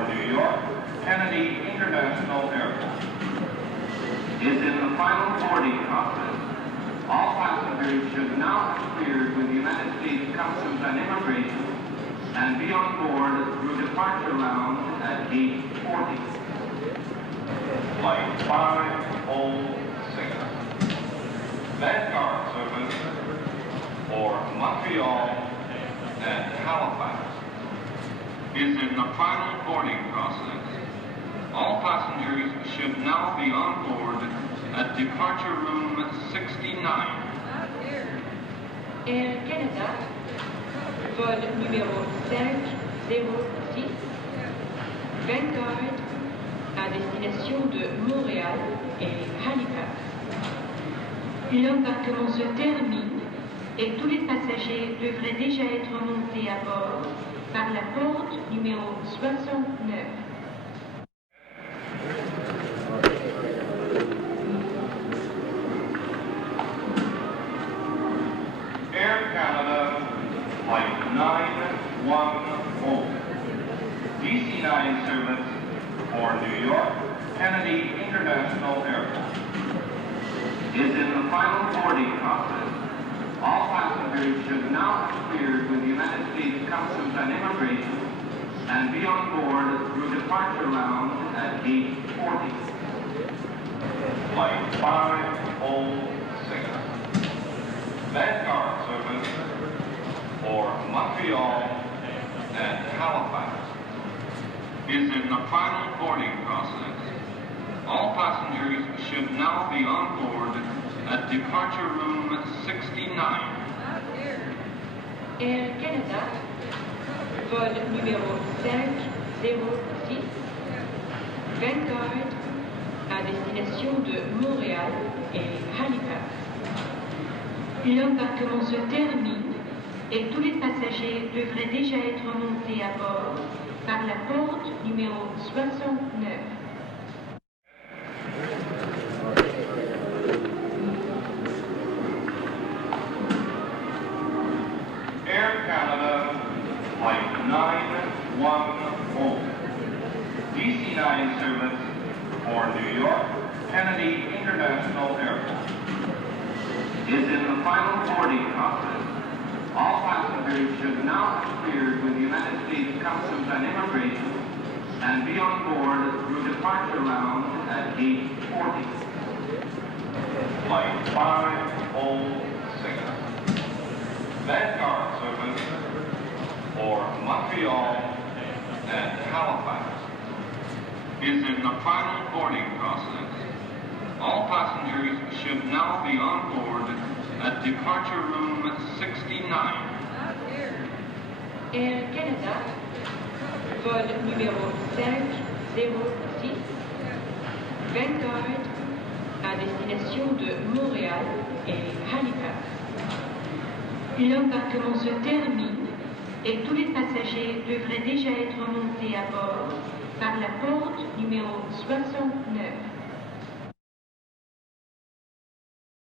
for New York Kennedy International Airport is in the final boarding process. All passengers should now have cleared with the United States Customs and Immigration and be on board through departure lounge at gate 40. Flight 506. Vanguard service for Montreal and Halifax is in the final boarding process. All passengers should now be on board at departure room 69. Air Canada, vol numéro 506, Vanguard, à destination de Montréal et Halifax. L'embarquement se termine et tous les passagers devraient déjà être montés à bord par la porte numéro 69. Air Canada, Flight 910, DC-9 service for New York Kennedy International Airport is in the final boarding process. All passengers should now have cleared with the United States Customs and Immigration and be on board through departure lounge at gate 40. Flight 506. Vanguard service for Montreal and Halifax is in the final boarding process. All passengers should now be on board at departure room 69. Air Canada, vol numéro 506, Vanguard, à destination de Montréal et Halifax. L'embarquement se termine et tous les passagers devraient déjà être montés à bord par la porte numéro 69. Air Canada, Flight 910, DC-9 service for New York Kennedy International Airport is in the final boarding process. All passengers should now have cleared with the United States Customs and Immigration and be on board through departure lounge at gate 40. Flight 506. Vanguard service for Montreal and Halifax is in the final boarding process. All passengers should now be on board at departure room 69. Air Canada, vol numéro 506, Vanguard, à destination de Montréal et Halifax. L'embarquement se termine et tous les passagers devraient déjà être montés à bord par la porte numéro 69.